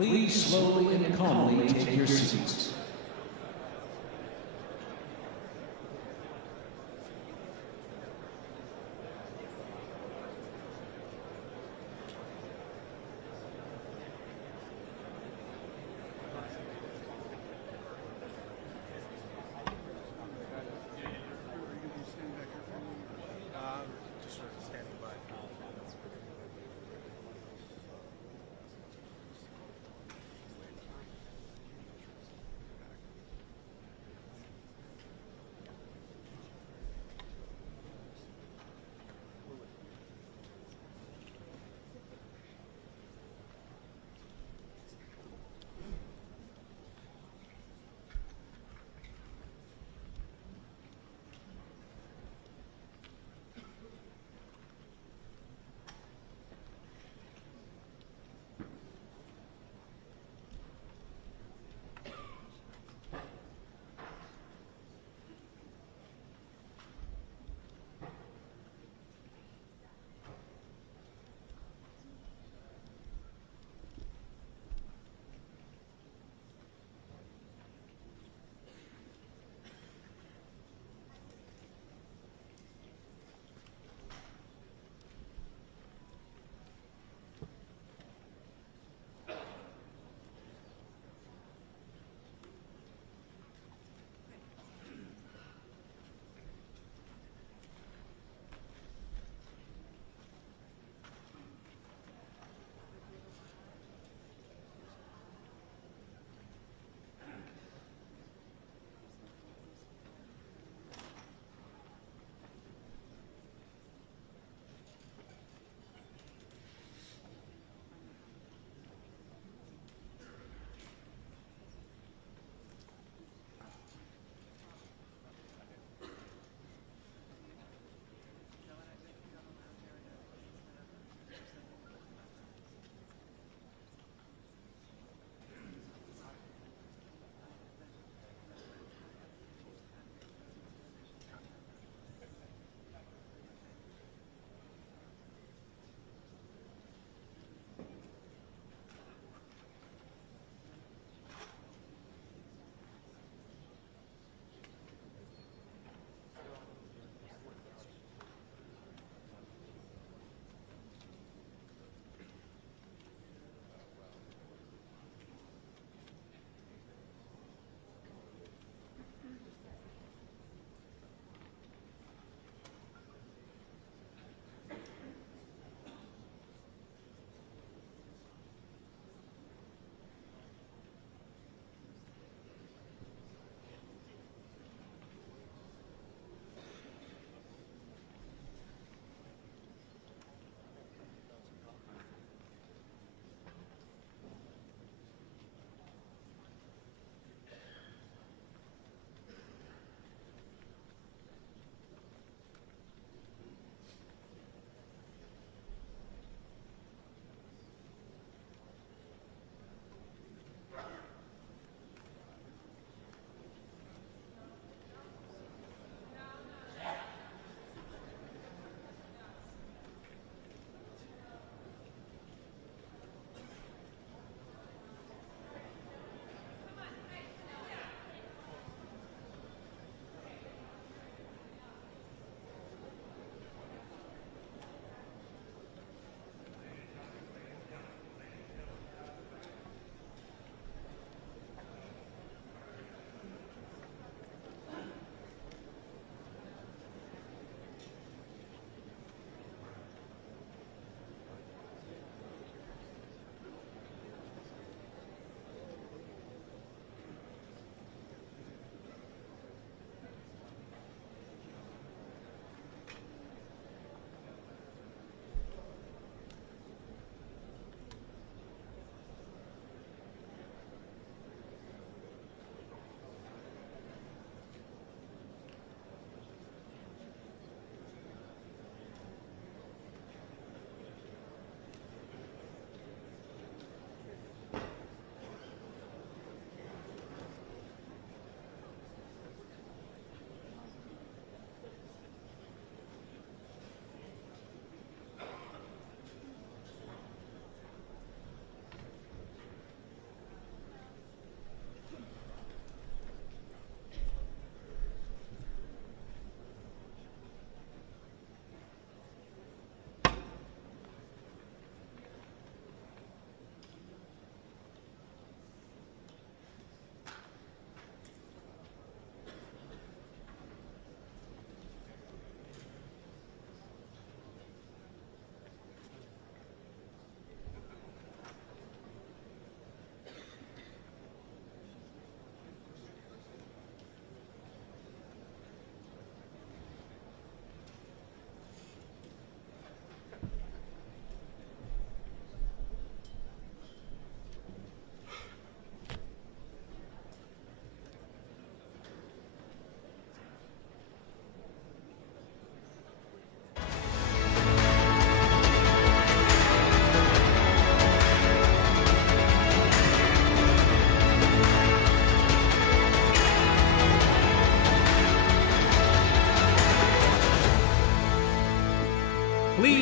Please slowly and calmly take your seats.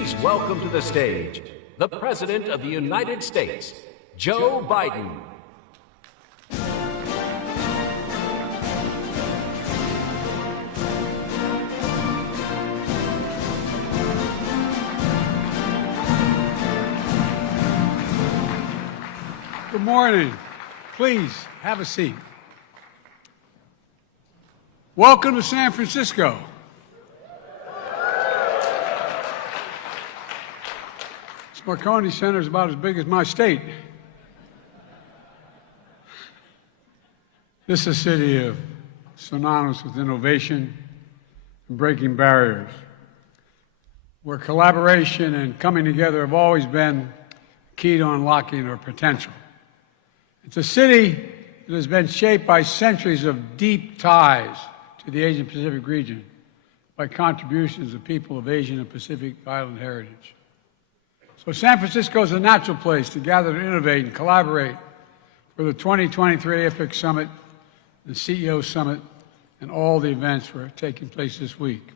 please welcome to the stage the President of the United States, Joe Biden. Good morning. Please have a seat. Welcome to San Francisco. This Marconi Center is about as big as my state. This is a city of synonymous with innovation and breaking barriers, where collaboration and coming together have always been key to unlocking our potential. It's a city that has been shaped by centuries of deep ties to the Asian Pacific region, by contributions of people of Asian and Pacific Island heritage. So San Francisco is a natural place to gather to innovate and collaborate for the 2023 APEC Summit, the CEO Summit, and all the events that are taking place this week.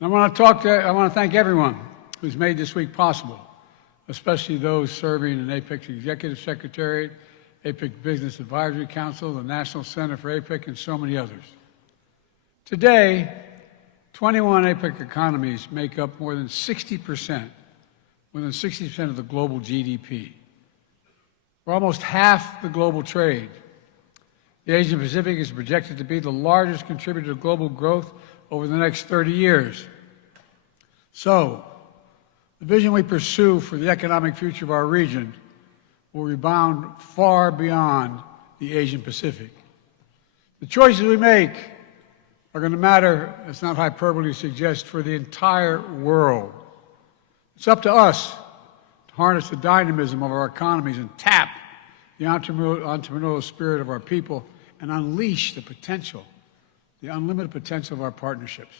And I want to thank everyone who's made this week possible, especially those serving in APEC's Executive Secretariat, APEC Business Advisory Council, the National Center for APEC, and so many others. Today, 21 APEC economies make up more than 60% of the global GDP. We're almost half the global trade. The Asian Pacific is projected to be the largest contributor to global growth over the next 30 years. So, the vision we pursue for the economic future of our region will rebound far beyond the Asian Pacific. The choices we make are going to matter, it's not hyperbole to suggest, for the entire world. It's up to us to harness the dynamism of our economies and tap the entrepreneurial spirit of our people and unleash the potential, the unlimited potential of our partnerships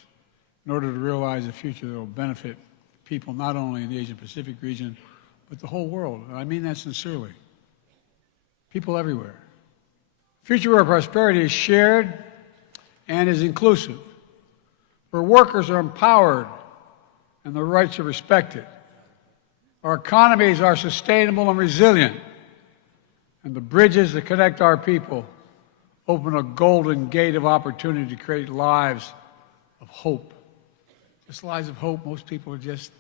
in order to realize a future that will benefit people not only in the Asian Pacific region, but the whole world. And I mean that sincerely. People everywhere. The future where prosperity is shared and is inclusive, where workers are empowered and their rights are respected. Our economies are sustainable and resilient, and the bridges that connect our people open a golden gate of opportunity to create lives of hope. Just lives of hope. Most people are just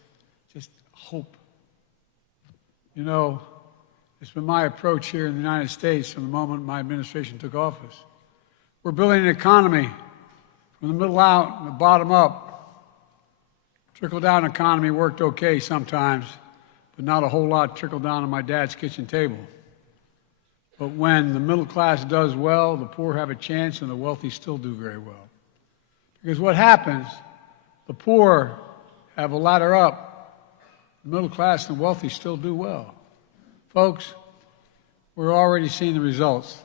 hope. You know, it's been my approach here in the United States from the moment my administration took office. We're building an economy from the middle out and the bottom up. Trickle-down economy worked okay sometimes, but not a whole lot trickled down on my dad's kitchen table. But when the middle class does well, the poor have a chance and the wealthy still do very well. Because what happens, the poor have a ladder up, the middle class and wealthy still do well. Folks, we're already seeing the results.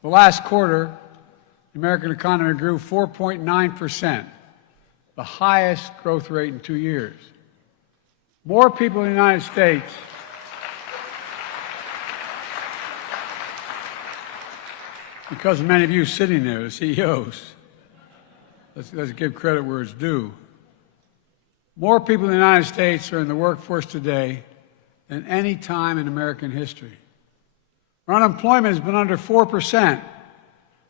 The last quarter, the American economy grew 4.9%, the highest growth rate in 2 years. More people in the United States because of many of you sitting there, the CEOs, let's give credit where it's due. More people in the United States are in the workforce today than any time in American history. Our unemployment has been under 4%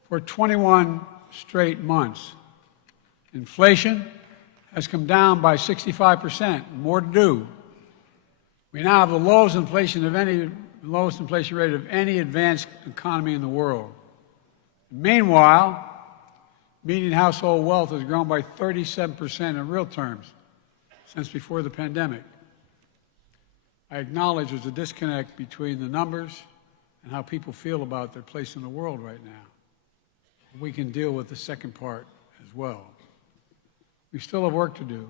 for 21 straight months. Inflation has come down by 65%, more to do. We now have the lowest inflation rate of any advanced economy in the world. Meanwhile, median household wealth has grown by 37% in real terms since before the pandemic. I acknowledge there's a disconnect between the numbers and how people feel about their place in the world right now. We can deal with the second part as well. We still have work to do,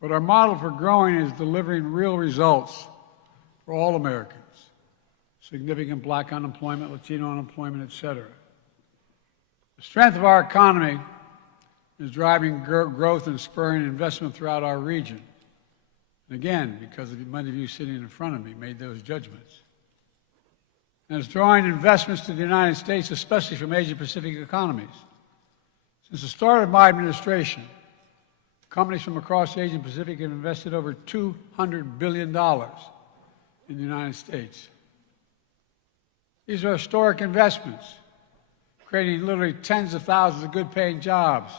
but our model for growing is delivering real results for all Americans. Significant black unemployment, Latino unemployment, et cetera. The strength of our economy is driving growth and spurring investment throughout our region. And again, because many of you sitting in front of me made those judgments. And it's drawing investments to the United States, especially from Asia-Pacific economies. Since the start of my administration, Companies from across the Asian Pacific have invested over $200 billion in the United States. These are historic investments, creating literally tens of thousands of good-paying jobs.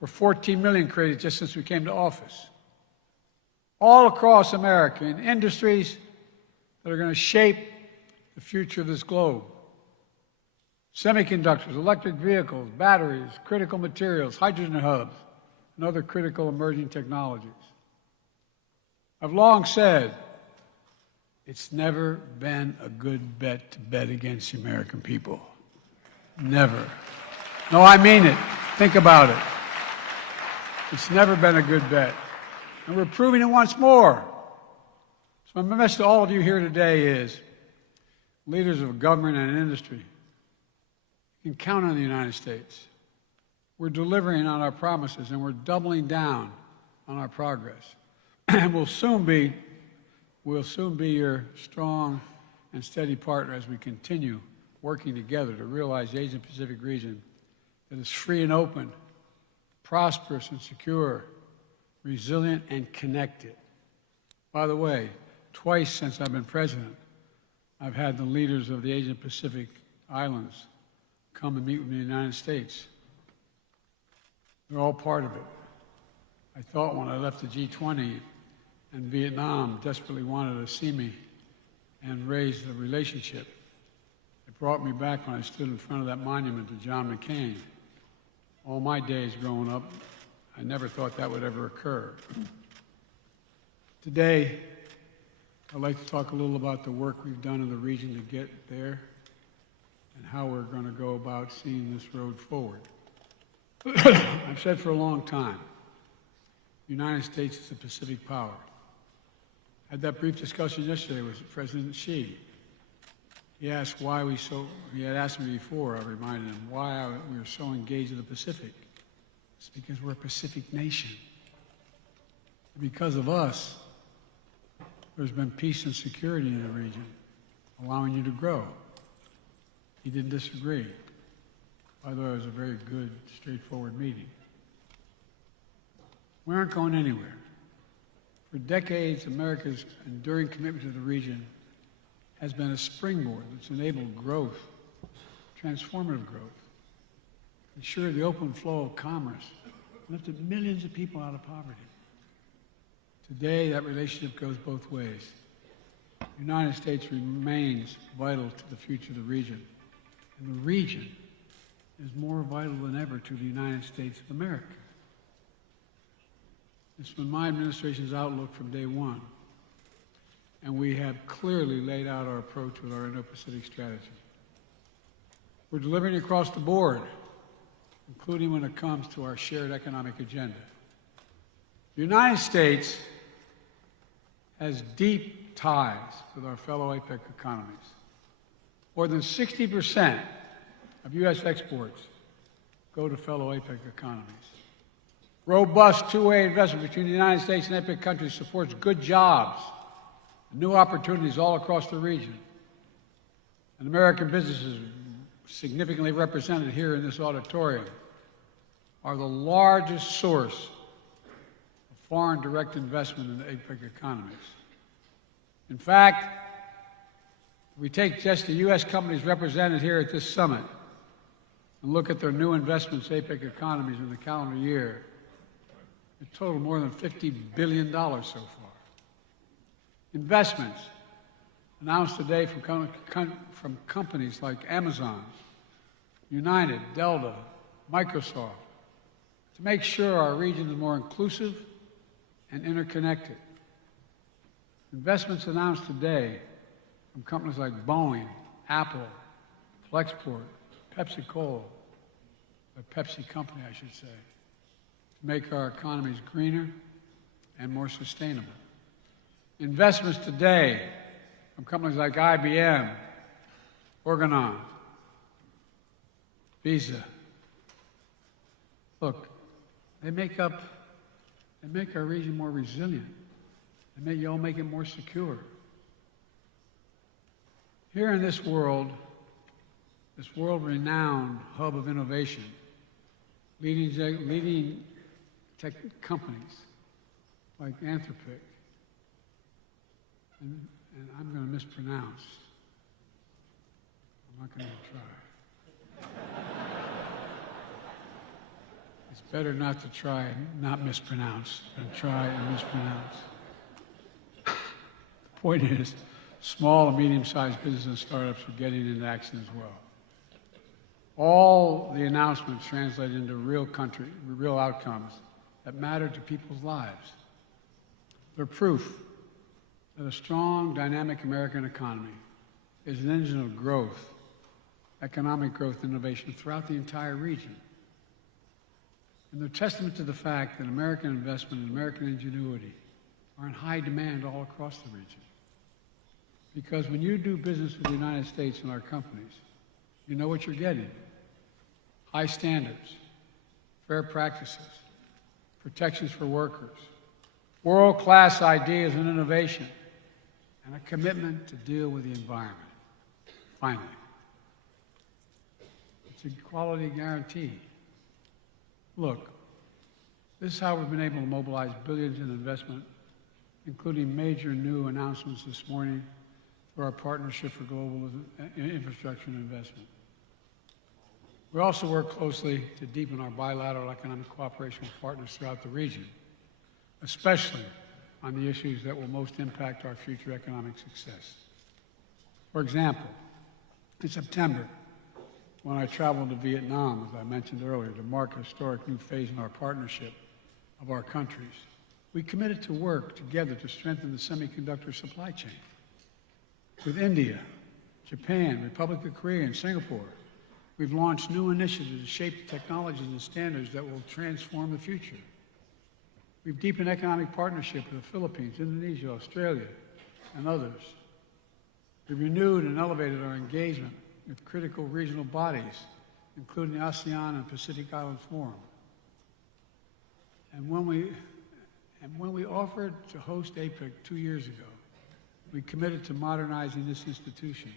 We're 14 million created just since we came to office. All across America in industries that are going to shape the future of this globe. Semiconductors, electric vehicles, batteries, critical materials, hydrogen hubs, and other critical emerging technologies. I've long said it's never been a good bet to bet against the American people. Never. No, I mean it. Think about it. It's never been a good bet. And we're proving it once more. So my message to all of you here today is, leaders of government and industry, you can count on the United States. We're delivering on our promises, and we're doubling down on our progress. And we'll soon be your strong and steady partner as we continue working together to realize the Asian Pacific region that is free and open, prosperous and secure, resilient and connected. By the way, twice since I've been president, I've had the leaders of the Asian Pacific Islands come and meet with me in the United States. They're all part of it. I thought when I left the G20 and Vietnam desperately wanted to see me and raise the relationship, it brought me back when I stood in front of that monument to John McCain. All my days growing up, I never thought that would ever occur. Today, I'd like to talk a little about the work we've done in the region to get there and how we're going to go about seeing this road forward. I've said for a long time, the United States is a Pacific power. I had that brief discussion yesterday with President Xi. He asked why he had asked me before, I reminded him, why we were so engaged in the Pacific. It's because we're a Pacific nation. Because of us, there's been peace and security in the region, allowing you to grow. He didn't disagree. I thought it was a very good, straightforward meeting. We aren't going anywhere. For decades, America's enduring commitment to the region has been a springboard that's enabled growth, transformative growth, ensured the open flow of commerce, lifted millions of people out of poverty. Today, that relationship goes both ways. The United States remains vital to the future of the region, and the region is more vital than ever to the United States of America. It's been my administration's outlook from day one, and we have clearly laid out our approach with our Indo-Pacific strategy. We're delivering across the board, including when it comes to our shared economic agenda. The United States has deep ties with our fellow APEC economies. More than 60% of U.S. exports go to fellow APEC economies. Robust two-way investment between the United States and APEC countries supports good jobs and new opportunities all across the region. And American businesses, significantly represented here in this auditorium, are the largest source of foreign direct investment in the APEC economies. In fact, if we take just the U.S. companies represented here at this summit and look at their new investments in APEC economies in the calendar year, it totaled more than $50 billion so far. Investments announced today from companies like Amazon, United, Delta, Microsoft, to make sure our region is more inclusive and interconnected. Investments announced today from companies like Boeing, Apple, Flexport, PepsiCo, a Pepsi company, I should say, to make our economies greener and more sustainable. Investments today from companies like IBM, Organon, Visa. Look, they make our region more resilient. Y'all make it more secure. Here in this world-renowned hub of innovation, leading tech companies like Anthropic, and I'm going to mispronounce. I'm not going to try. It's better not to try and not mispronounce than try and mispronounce. The point is, small and medium-sized businesses and startups are getting into action as well. All the announcements translate into real outcomes that matter to people's lives. They're proof that a strong, dynamic American economy is an engine of growth, economic growth, and innovation throughout the entire region. And they're testament to the fact that American investment and American ingenuity are in high demand all across the region. Because when you do business with the United States and our companies, you know what you're getting. High standards, fair practices, protections for workers, world-class ideas and innovation, and a commitment to deal with the environment. Finally, it's a quality guarantee. Look, this is how we've been able to mobilize billions in investment, including major new announcements this morning for our Partnership for Global Infrastructure and Investment. We also work closely to deepen our bilateral economic cooperation with partners throughout the region, especially on the issues that will most impact our future economic success. For example, in September, when I traveled to Vietnam, as I mentioned earlier, to mark a historic new phase in our partnership of our countries, we committed to work together to strengthen the semiconductor supply chain. With India, Japan, Republic of Korea, and Singapore, we've launched new initiatives to shape the technologies and standards that will transform the future. We've deepened economic partnership with the Philippines, Indonesia, Australia, and others. We've renewed and elevated our engagement with critical regional bodies, including the ASEAN and Pacific Island Forum. And when we offered to host APEC 2 years ago, we committed to modernizing this institution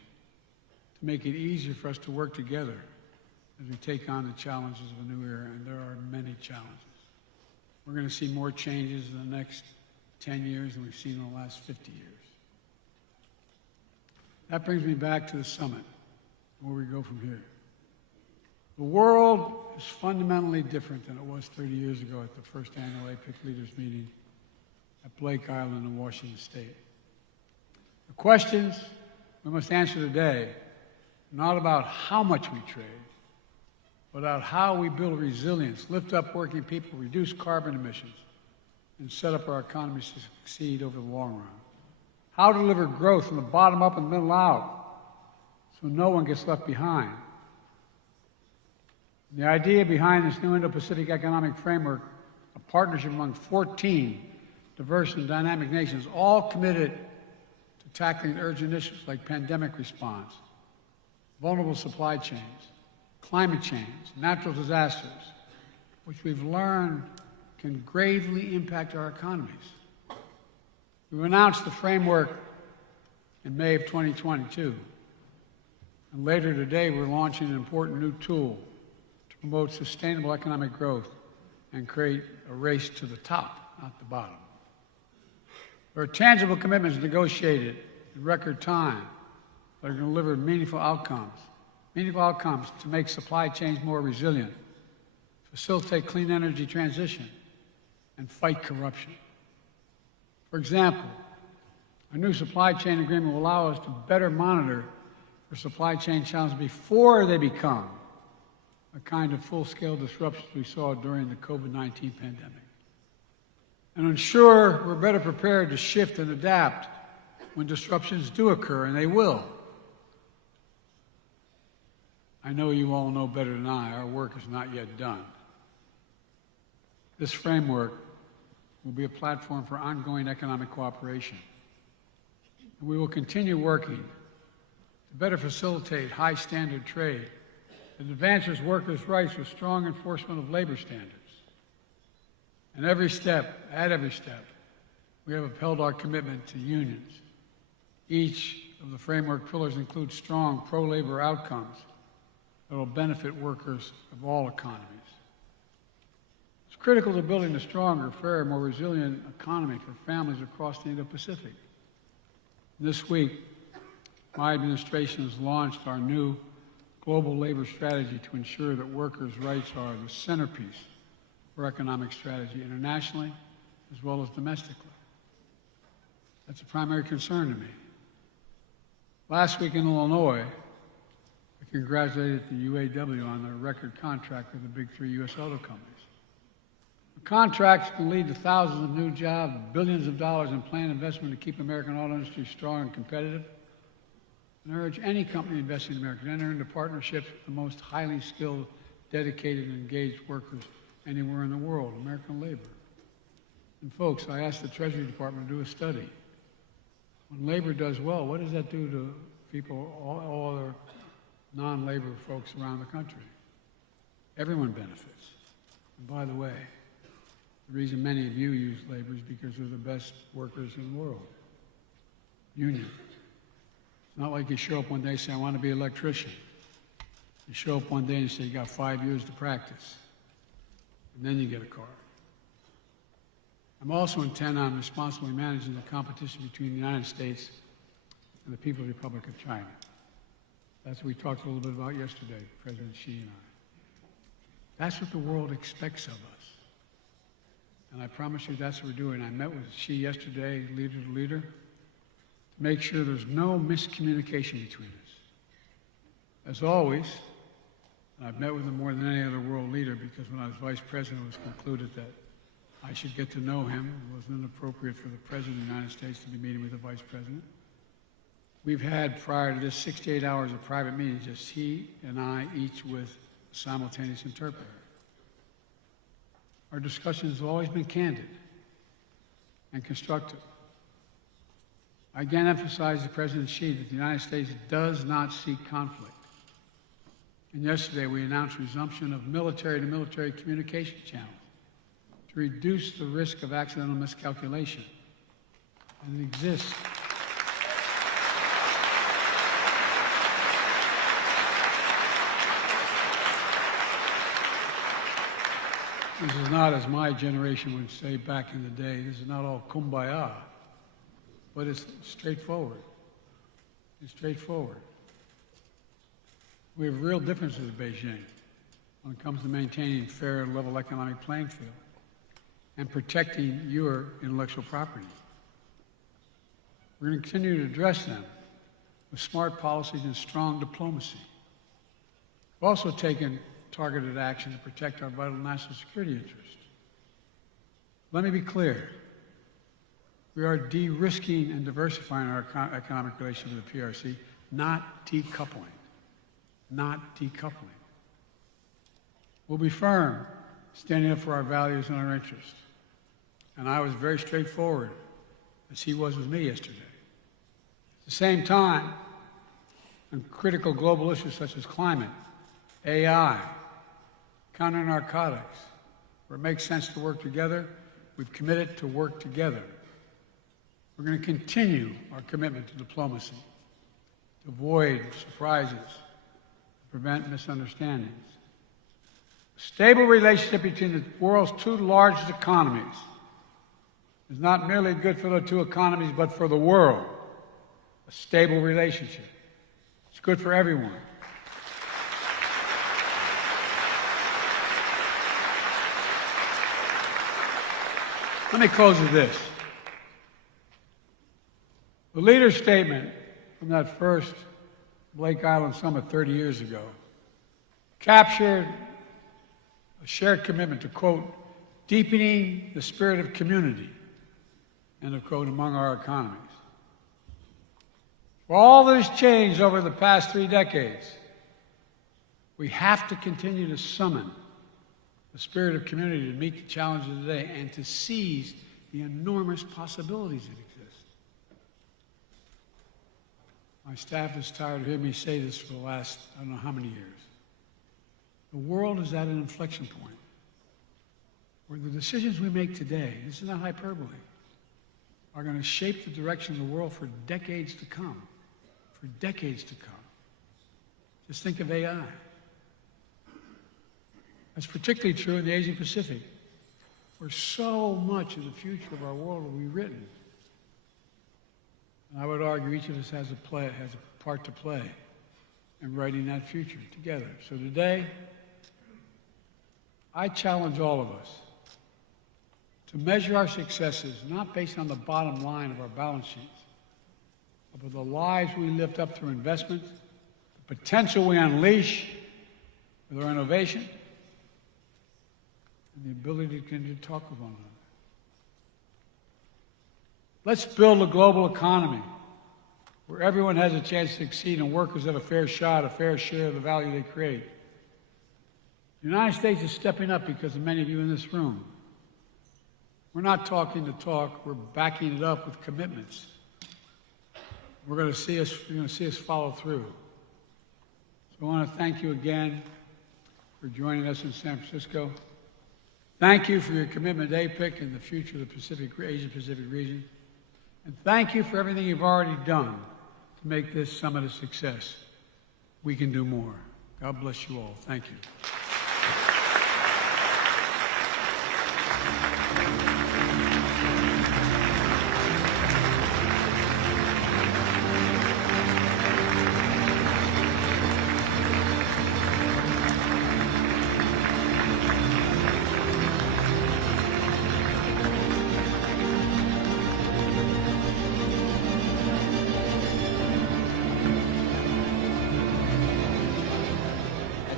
to make it easier for us to work together as we take on the challenges of a new era, and there are many challenges. We're going to see more changes in the next 10 years than we've seen in the last 50 years. That brings me back to the summit, where we go from here. The world is fundamentally different than it was 30 years ago at the first annual APEC leaders meeting at Blake Island in Washington State. The questions we must answer today are not about how much we trade, but about how we build resilience, lift up working people, reduce carbon emissions, and set up our economies to succeed over the long run. How to deliver growth from the bottom up and the middle out so no one gets left behind. The idea behind this new Indo-Pacific economic framework, a partnership among 14 diverse and dynamic nations, all committed to tackling urgent issues like pandemic response, vulnerable supply chains, climate change, natural disasters, which we've learned can gravely impact our economies. We've announced the framework in May of 2022, and later today we're launching an important new tool to promote sustainable economic growth and create a race to the top, not the bottom. There are tangible commitments negotiated in record time that are going to deliver meaningful outcomes to make supply chains more resilient, facilitate clean energy transition, and fight corruption. For example, our new supply chain agreement will allow us to better monitor for supply chain challenges before they become the kind of full-scale disruptions we saw during the COVID-19 pandemic, and ensure we're better prepared to shift and adapt when disruptions do occur, and they will. I know you all know better than I, our work is not yet done. This framework will be a platform for ongoing economic cooperation. And we will continue working to better facilitate high-standard trade that advances workers' rights with strong enforcement of labor standards. And at every step, we have upheld our commitment to unions. Each of the framework pillars includes strong pro-labor outcomes that will benefit workers of all economies. It's It's critical to building a stronger, fairer, more resilient economy for families across the Indo-Pacific. This week, my administration has launched our new global labor strategy to ensure that workers' rights are the centerpiece for economic strategy internationally as well as domestically. That's a primary concern to me. Last week in Illinois, I congratulated the UAW on their record contract with the big three U.S. auto companies. The contracts can lead to thousands of new jobs, billions of dollars in planned investment to keep American auto industry strong and competitive. And I urge any company investing in America to enter into partnerships with the most highly skilled, dedicated, and engaged workers anywhere in the world, American labor. And folks, I asked the Treasury Department to do a study. When labor does well, what does that do to people, all other non-labor folks around the country? Everyone benefits. And by the way, the reason many of you use labor is because they're the best workers in the world. Union. It's not like you show up one day and say, I want to be an electrician. You show up one day and say, you got 5 years to practice. And then you get a car. I'm also intent on responsibly managing the competition between the United States and the People's Republic of China. That's what we talked a little bit about yesterday, President Xi and I. That's what the world expects of us. And I promise you that's what we're doing. I met with Xi yesterday, leader to leader, to make sure there's no miscommunication between us. As always, I've met with him more than any other world leader because when I was vice president, it was concluded that I should get to know him. It wasn't inappropriate for the President of the United States to be meeting with the Vice President. We've had, prior to this, 68 hours of private meetings, just he and I, each with a simultaneous interpreter. Our discussions have always been candid and constructive. I again emphasize to President Xi that the United States does not seek conflict. And yesterday we announced resumption of military-to-military communication channels to reduce the risk of accidental miscalculation. And it exists. This is not, as my generation would say back in the day, this is not all kumbaya, but it's straightforward. It's straightforward. We have real differences in Beijing when it comes to maintaining a fair and level economic playing field and protecting your intellectual property. We're going to continue to address them with smart policies and strong diplomacy. We've also taken targeted action to protect our vital national security interests. Let me be clear. We are de-risking and diversifying our economic relations with the PRC, not decoupling. Not decoupling. We'll be firm, standing up for our values and our interests. And I was very straightforward, as he was with me yesterday. At the same time, on critical global issues such as climate, AI, counter-narcotics, where it makes sense to work together, we've committed to work together. We're going to continue our commitment to diplomacy, to avoid surprises, to prevent misunderstandings. A stable relationship between the world's two largest economies is not merely good for the two economies, but for the world. A stable relationship. It's good for everyone. Let me close with this. The leader's statement from that first Blake Island Summit 30 years ago captured a shared commitment to, quote, deepening the spirit of community, end of quote, among our economies. For all that has changed over the past 3 decades, we have to continue to summon the spirit of community to meet the challenges of today and to seize the enormous possibilities that exist. My staff is tired of hearing me say this for the last, I don't know how many years. The world is at an inflection point where the decisions we make today, this is not hyperbole, are going to shape the direction of the world for decades to come. For decades to come. Just think of AI. That's particularly true in the Asia Pacific, where so much of the future of our world will be written. And I would argue each of us has a part to play in writing that future together. So today, I challenge all of us to measure our successes not based on the bottom line of our balance sheets, but with the lives we lift up through investment, the potential we unleash with our innovation, and the ability to continue to talk with one another. Let's build a global economy where everyone has a chance to succeed and workers have a fair shot, a fair share of the value they create. The United States is stepping up because of many of you in this room. We're not talking the talk, we're backing it up with commitments. You're going to see us follow through. So I want to thank you again for joining us in San Francisco. Thank you for your commitment to APEC and the future of the Asia-Pacific region. And thank you for everything you've already done to make this summit a success. We can do more. God bless you all. Thank you.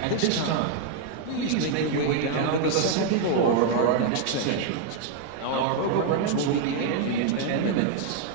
At this time, please make your way down to the second floor of our next session. Our programs will begin in 10 minutes.